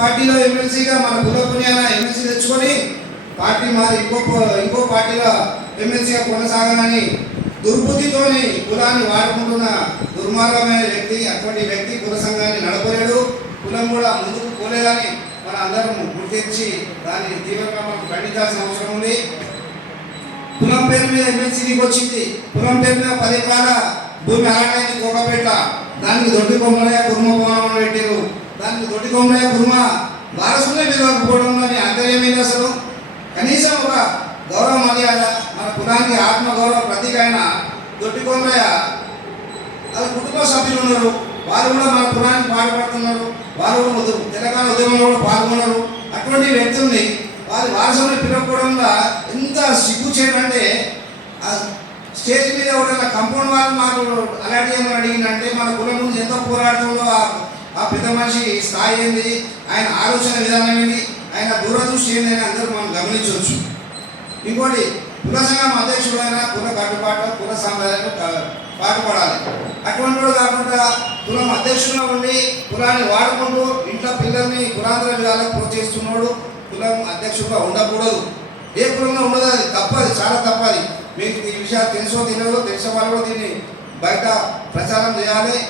పార్టీలో ఎమ్మెల్సీగా మన కుల ఎమ్మెల్సీ తెచ్చుకొని పార్టీ మరి ఇంకో ఇంకో పార్టీలో ఎమ్మెల్సీగా కొనసాగనని దుర్బుద్ధితోని కులాన్ని వాడుకుంటున్న దుర్మార్గమైన వ్యక్తి అటువంటి వ్యక్తి కుల సంఘాన్ని నడపలేడు. కులం కూడా ముందుకు పోలేదని మన అందరం గుర్తించి దాన్ని తీవ్రంగా మనం ఖండించాల్సిన అవసరం ఉంది. కులం పేరు మీద ఎమ్మెల్సీకి వచ్చింది. కులం పేరు మీద పది ఎకరాల భూమి ఆడడానికి కోకపేట. దానికి దొడ్డి కొమ్మలయ్య కుర్మ భవనం పెట్టారు దానికి దొడ్డి కొమ్మలయ్య కుర్మ వారసులే పిలవకపోవడంలోని అంతర్యమైంది అసలు? కనీసం ఒక గౌరవ మర్యాద మన కులానికి ఆత్మగౌరవ ప్రతీక అయిన దొడ్డి కొమ్మలయ్య వాళ్ళ కుటుంబ సభ్యులు ఉన్నారు. వారు కూడా మన కులానికి పాటుపడుతున్నారు వారు కూడా తెలంగాణ ఉద్యమంలో కూడా పాల్గొన్నారు. అటువంటి వ్యక్తుల్ని వారి వారసులను పిలవకపోవడంలో ఎంత సిగ్గు చేయడంటే స్టేజ్ మీద ఎవరైనా కంపౌండ్ వాళ్ళు మాకు అలాంటి ఏమని అడిగిందంటే మన కులం ముందు ఎంతో పోరాటంలో ఆ- పెద్ద మనిషి స్థాయి ఏంది? ఆయన ఆలోచన విధానం ఏంది? ఆయన దూరదృష్టి ఏంది అని అందరూ మనం గమనించవచ్చు. ఇంకోటి కుల అధ్యక్షుడైన కుల కట్టుబాటు కుల సాంప్రదాయాలు పాటుపడాలి. అటువంటి వాడు కాకుండా కులం అధ్యక్షుడుగా ఉండి కులాన్ని వాడుకుంటూ ఇంట్లో పిల్లల్ని కులాంతర విధాలకు ప్రోత్సహిస్తున్నాడు కులం అధ్యక్షుడుగా ఉండకూడదు. ఏ కులంలో ఉండదు అది తప్పది చాలా తప్పది. మీకు ఈ విషయాలు తెలుసో తెలియదో తెలిసిన వాళ్ళు కూడా దీన్ని బయట ప్రచారం చేయాలి.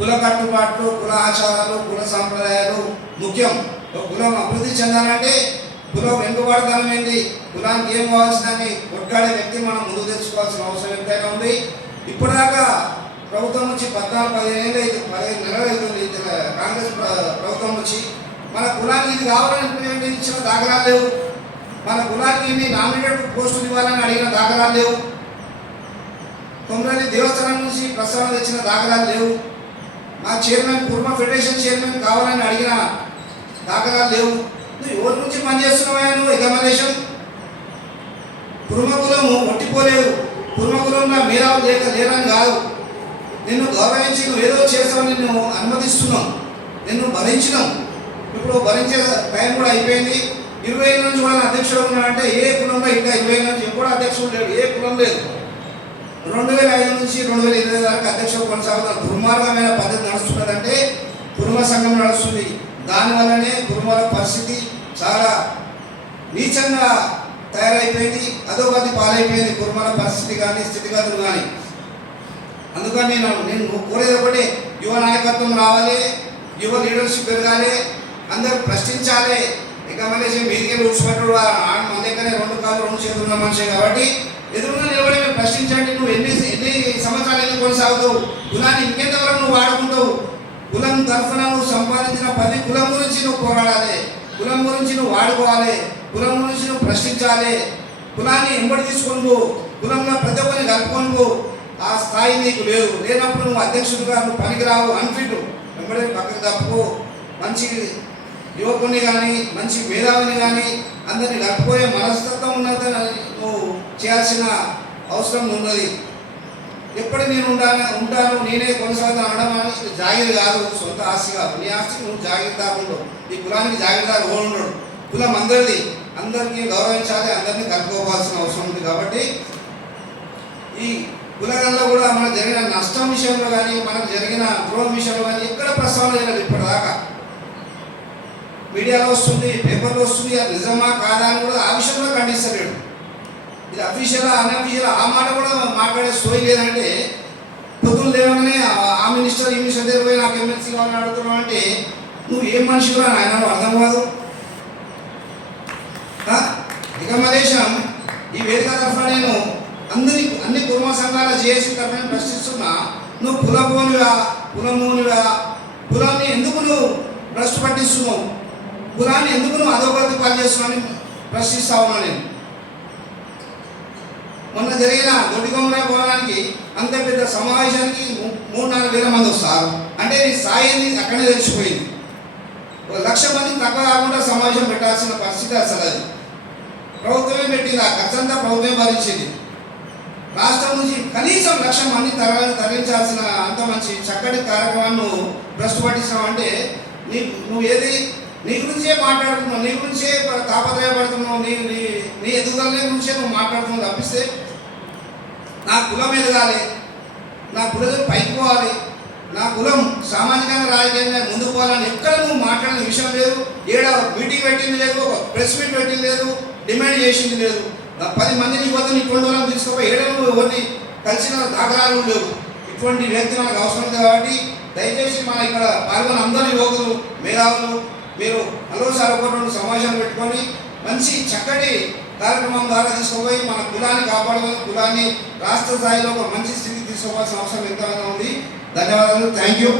కుల కట్టుబాట్లు కుల ఆచారాలు కుల సాంప్రదాయాలు ముఖ్యం. కులం అభివృద్ధి చెందాలంటే కులం వెనుకబడతానం ఏంటి కులానికి ఏం కావాల్సిందని కొట్లాడే వ్యక్తి మనం ముందు తెచ్చుకోవాల్సిన అవసరం ఎంతైనా ఉంది. ఇప్పటిదాకా ప్రభుత్వం నుంచి పద్నాలుగు పదిహేను ఏళ్ళు అయితే పదిహేను నెలలు అవుతుంది కాంగ్రెస్ ప్రభుత్వం నుంచి. మన కులానికి ఇది కావాలని ఇచ్చిన దాఖలాలు లేవు. మన కులానికి ఇన్ని నామినేటెడ్ పోస్టులు ఇవ్వాలని అడిగిన దాఖలాలు లేవు. కొమరని దేవస్థానం నుంచి ప్రస్తావన తెచ్చిన దాఖలాలు లేవు. ఆ చైర్మన్ కుర్మ ఫెడరేషన్ చైర్మన్ కావాలని అడిగిన దాఖలాలు లేవు. నువ్వు ఎవరి నుంచి పనిచేస్తున్నావా నువ్వు? ఎగమలేశం కుర్మకులము ఒట్టిపోలేదు కుర్మకులంలో మీరావు లేక లేరని కాదు. నిన్ను గౌరవించి నువ్వు ఏదో చేస్తావని నిన్ను అనుమతిస్తున్నాం. నిన్ను భరించినాం. ఇప్పుడు భరించే టైం కూడా అయిపోయింది. ఇరవై ఏళ్ళ నుంచి వాళ్ళ అధ్యక్షుడు ఉన్నాడంటే ఏ కులంలో ఇంకా ఇరవై ఏళ్ళ నుంచి ఎప్పుడు అధ్యక్షుడు లేడు ఏ కులం లేదు. రెండు వేల నుంచి రెండు వేల ఇరవై వరకు అధ్యక్షుడు కొనసాగుతున్న దుర్మార్గమైన పద్ధతి నడుస్తున్నదంటే కుటుంబ సంఘం నడుస్తుంది. దానివల్లనే కుటుంబాల పరిస్థితి చాలా నీచంగా తయారైపోయింది. అధోగతి పాలైపోయింది కుటుంబాల పరిస్థితి కానీ స్థితిగతులు కానీ. అందుకని నేను నేను కోరేది ఒకటే యువ నాయకత్వం రావాలి యువ లీడర్షిప్ పెరగాలి అందరూ ప్రశ్నించాలి. ఇక మళ్ళీ మీదికి ఊడ్చిపెట్టడు మన రెండు కాళ్ళు రెండు చేతులు ఉన్న మనిషి కాబట్టి ఎదురుగా నిలబడి మేము ప్రశ్నించండి నువ్వు ఎన్ని ఎన్ని సంవత్సరాలు ఎందుకు కొనసాగుతావు? కులాన్ని ఇంకెంతవరకు నువ్వు వాడుకుంటావు? కులం తరఫున నువ్వు సంపాదించిన పది కులం గురించి నువ్వు పోరాడాలి. కులం గురించి నువ్వు వాడుకోవాలి. కులం గురించి నువ్వు ప్రశ్నించాలి. కులాన్ని ఎంబడి తీసుకొని కులంలో ప్రతి ఒక్కరిని కలుపుకొని ఆ స్థాయి నీకు లేదు. లేనప్పుడు నువ్వు అధ్యక్షుడిగా నువ్వు పనికిరావు. అన్ఫిట్ వెంబడి పక్కకు తప్పు మంచి యువకుని కానీ మంచి మేధావిని కానీ అందరిని లేకపోయే మనస్తత్వం ఉన్నదని నువ్వు చేయాల్సిన అవసరం ఉన్నది. ఎప్పుడు నేను ఉంటాను ఉంటాను నేనే కొనసాగుతాను అనడం అనేది జాగిరి కాదు సొంత ఆస్తి కాదు. నీ ఆస్తికి నువ్వు జాగ్రత్తగా ఉండవు ఈ కులానికి జాగ్రత్తగా ఉండడు కులం అందరిది. అందరికీ గౌరవించాలి అందరినీ కలుపుకోవాల్సిన అవసరం ఉంది కాబట్టి ఈ కులగల్లో కూడా మనకు జరిగిన నష్టం విషయంలో కానీ మనకు జరిగిన ద్రోహం విషయంలో కానీ ఎక్కడ ప్రస్తావన చేయలేదు ఇప్పటిదాకా. మీడియాలో వస్తుంది పేపర్లో వస్తుంది అది నిజమా కాదా అని కూడా ఆ విషయంలో ఖండిస్తలేడు. ఇది అఫీషియలా అన్అఫీషియలా ఆ మాట కూడా మాట్లాడే సోయి లేదంటే పొద్దున్న లేవగానే ఆ- మినిస్టర్ ఈ మినిస్టర్ దగ్గర పోయి నాకు ఎమ్మెల్సీ కావాలని అడుగుతున్నావు అంటే నువ్వు ఏం మనిషిలో ఆయన అర్థం కాదు. ఇక మా దేశం ఈ వేదిక తరఫున నేను అందరి అన్ని కుటుంబ సంఘాల చేసి తరఫున ప్రశ్నిస్తున్నా నువ్వు కులభూనివా కులమూనివా కులాన్ని ఎందుకు నువ్వు భ్రష్టు పట్టిస్తున్నావు? కులాన్ని ఎందుకు నువ్వు అధోగతి పాలు చేస్తున్నావు అని ప్రశ్నిస్తా ఉన్నా నేను. మొన్న జరిగిన దొడ్డిగొమ్మరా భవనానికి అంత పెద్ద సమావేశానికి మూ- మూడు నాలుగు వేల మంది వస్తారు. అంటే నీ స్థాయి అక్కడే తెలిసిపోయింది. ఒక లక్ష మందికి తక్కువ కాకుండా సమావేశం పెట్టాల్సిన పరిస్థితి అసలు అది. ప్రభుత్వమే పెట్టింది ఆ ఖర్చంతా ప్రభుత్వమే భరించింది. రాష్ట్రం నుంచి కనీసం లక్ష మంది తర తరలించాల్సిన అంత మంచి చక్కటి కార్యక్రమాన్ని నువ్వు భ్రష్టు పట్టించావు అంటే నీ నువ్వు ఏది నీ గురించే మాట్లాడుతున్నావు నీ గురించే తాపత్రయపడుతున్నావు నీ నీ నీ ఎదుగుదల గురించే నువ్వు మాట్లాడుతున్నావు తప్పిస్తే నా కులం ఎదగాలి నా కులం పైకి పోవాలి నా కులం సామాజికంగా రాజకీయంగా ముందుకు పోవాలని ఎక్కడ నువ్వు మాట్లాడిన విషయం లేదు ఏడ మీటింగ్ పెట్టింది లేదు ఒక ప్రెస్ మీట్ పెట్టింది లేదు డిమాండ్ చేసింది లేదు. పది మందిని యువతని కొన్ని వాళ్ళని తీసుకోపోయి ఏడ నువ్వు ఎవరిని కలిసిన దాఖలాలు లేవు. ఇటువంటి వ్యక్తి మనకు అవసరం ఉంది కాబట్టి దయచేసి మన ఇక్కడ పాల్గొన్న అందరి యువకులు మేధావులు మీరు మరోసారి ఒక రెండు సమావేశాలు పెట్టుకొని మంచి చక్కటి కార్యక్రమం ద్వారా తీసుకుపోయి మన కులాన్ని కాపాడుకొని కులాన్ని రాష్ట్ర స్థాయిలో ఒక మంచి స్థితికి తీసుకోవాల్సిన అవసరం ఎంతైనా ఉంది. ధన్యవాదాలు. Thank you